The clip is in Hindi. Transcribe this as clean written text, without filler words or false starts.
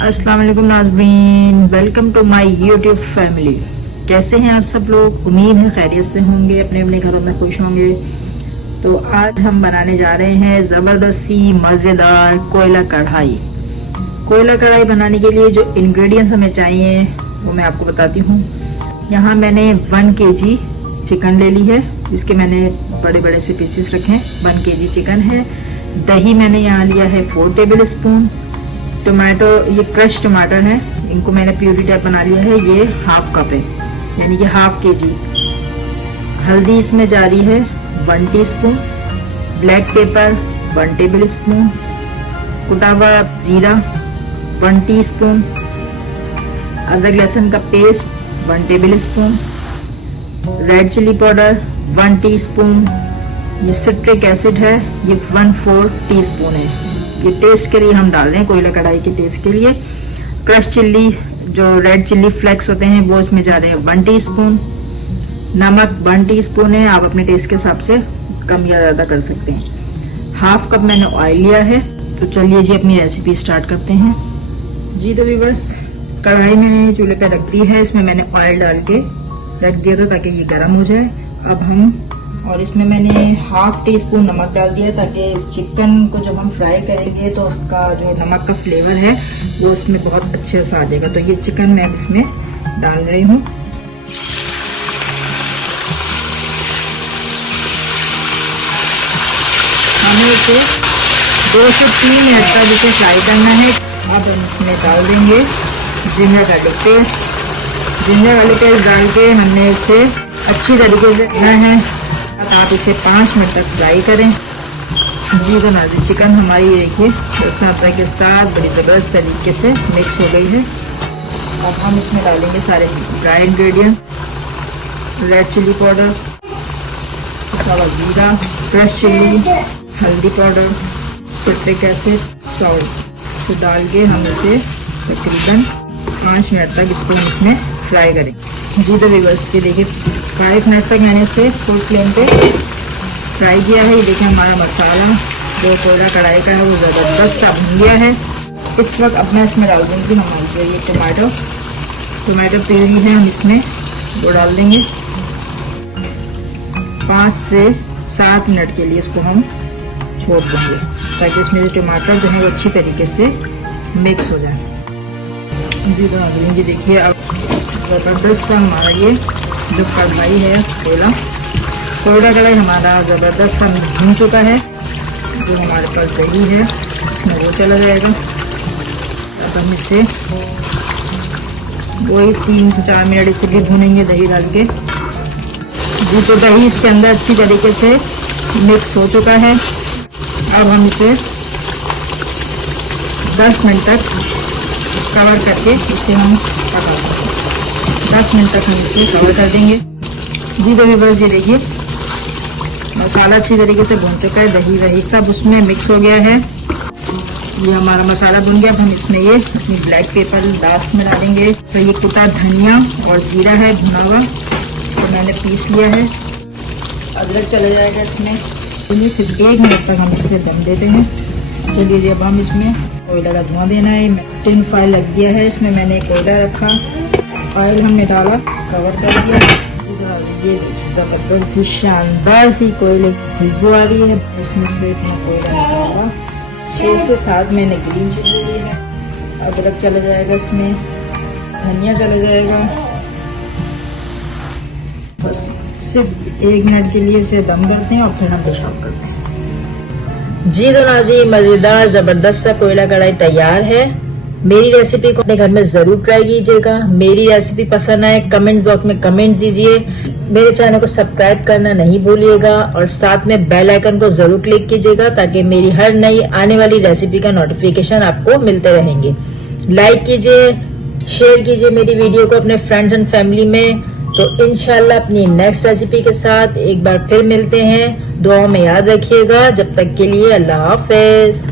अस्सलाम वालेकुम नाज़रीन, welcome to my YouTube family. कैसे हैं आप सब लोग? उम्मीद है खैरियत से होंगे, अपने अपने घरों में खुश होंगे। तो आज हम बनाने जा रहे हैं ज़बरदस्त सी मज़ेदार कोयला कढ़ाई। कोयला कढ़ाई बनाने के लिए जो इंग्रेडिएंट्स हमें चाहिए वो मैं आपको बताती हूँ। यहाँ मैंने 1 kg चिकन ले ली है, जिसके मैंने बड़े बड़े से पीसेस रखे हैं। 1 kg चिकन है। दही मैंने यहाँ लिया है 4 टेबल स्पून। टमाटो, ये क्रश टमाटर है, इनको मैंने प्यूरी टाइप बना लिया है, ये 1/2 कप है, यानी कि 1/2 kg। हल्दी इसमें जा रही है 1 teaspoon. Black pepper 1 tablespoon. कुटा हुआ जीरा 1 टीस्पून। अदरक लहसुन का paste 1 tablespoon. Red chilli powder 1 teaspoon. ये सिट्रिक एसिड है, ये 1/4 टीस्पून है। ये टेस्ट के लिए हम डाल रहे हैं, कोयला कढ़ाई के टेस्ट के लिए। क्रश चिल्ली, जो रेड चिल्ली फ्लेक्स होते हैं, वो इसमें जा रहे हैं 1 टीस्पून। नमक 1 टीस्पून है, आप अपने टेस्ट के हिसाब से कम या ज़्यादा कर सकते हैं। 1/2 कप मैंने ऑयल लिया है। तो चलिए जी अपनी रेसिपी स्टार्ट करते हैं। जी तो व्यूअर्स, कढ़ाई मैंने चूल्हे पे रख दी है, इसमें मैंने ऑयल डाल के रख दिया था ताकि ये गर्म हो जाए। अब हम, और इसमें मैंने 1/2 टीस्पून नमक डाल दिया ताकि चिकन को जब हम फ्राई करेंगे तो उसका जो नमक का फ्लेवर है वो उसमें बहुत अच्छे से आ जाएगा। तो ये चिकन मैं इसमें डाल रही हूँ। हमें इसे 2 से 3 मिनट तक इसे फ्राई करना है। अब हम इसमें डाल देंगे ginger garlic paste. Ginger garlic paste डाल के हमने इसे अच्छी तरीके से करना है। आप इसे 5 मिनट तक फ्राई करें। जी तो नाज़रीन, चिकन हमारी देखिए मसाला के साथ बड़ी ज़बरदस्त तरीके से मिक्स हो गई है। अब हम इसमें डालेंगे सारे dry ingredient. Red chilli powder, सावा जीरा, क्रश चिल्ली, हल्दी पाउडर, सिट्रिक एसिड, सॉल्ट से डाल के हम इसे तकरीबन 5 मिनट तक इसको हम इसमें फ्राई करेंगे। जी तो व्यूअर्स, ये देखिए 5 मिनट तक मैंने इसे फुल फ्लेम पे फ्राई किया है। ये देखिए हमारा मसाला जो कोयला कढ़ाई का है वो ज़बरदस्त सा भुन गया है। इस वक्त अब मैं इसमें डाल दूँगी हमारी जो ये टमाटो प्यूरी है, हम इसमें वो डाल देंगे। 5 से 7 मिनट के लिए इसको हम छोड़ देंगे ताकि इसमें जो टमाटर जो है वो अच्छी तरीके से मिक्स हो जाए। जी बना देंगे। देखिए अब ज़बरदस्त सा हमारा ये जो कढ़ाई है कोयला कढ़ाई हमारा ज़बरदस्त सा भून चुका है। जो हमारे पास दही है इसमें वो चला जाएगा। अब हम इसे वही 3 से 4 मिनट इसे भी भूनेंगे दही डाल के। जी तो दही इसके अंदर अच्छी तरीके से मिक्स हो चुका है। अब हम इसे 10 मिनट तक कवर करके इसे हम पका देंगे। 10 मिनट तक हम इसे कवर कर देंगे। जी तो बस ये देखिए मसाला अच्छी तरीके से भून चुका है, दही वही सब उसमें मिक्स हो गया है। ये हमारा मसाला भून गया। अब हम इसमें ये अपनी ब्लैक पेपर लास्ट में डालेंगे। तो ये कुटा धनिया और जीरा है भुना हुआ, इसको मैंने पीस लिया है। अदरक चला जाएगा इसमें। तो ये सिर्फ 1 मिनट तक हम इसे दम देते हैं। चलिए जी अब हम इसमें कोयला का धुआं देना है। टिन फॉइल लग गया है, इसमें मैंने कोयला रखा, ऑयल हमने डाला, कवर कर दिया। ये ज़बरदस्त सी शानदार सी कोयले की खुशबू आ रही है। इसमें से अपना कोयला निकाला। 6 से 7 मैंने ग्रीन चिल्ली ली है। अदरक चला जाएगा इसमें, धनिया चला जाएगा। बस सिर्फ 1 मिनट के लिए इसे दम करते हैं और फिर हम डिश ऑफ करते हैं। जी तो नाज़रीन, मज़ेदार ज़बरदस्त सा कोयला कढ़ाई तैयार है। मेरी रेसिपी को अपने घर में जरूर ट्राई कीजिएगा। मेरी रेसिपी पसंद आए कमेंट बॉक्स में कमेंट दीजिए। मेरे चैनल को सब्सक्राइब करना नहीं भूलिएगा और साथ में बेल आइकन को जरूर क्लिक कीजिएगा ताकि मेरी हर नई आने वाली रेसिपी का नोटिफिकेशन आपको मिलते रहेंगे। लाइक कीजिए, शेयर कीजिए मेरी वीडियो को अपने फ्रेंड्स एंड फैमिली में। तो इंशाल्लाह अपनी नेक्स्ट रेसिपी के साथ एक बार फिर मिलते हैं। दुआओं में याद रखिएगा। जब तक के लिए अल्लाह हाफिज।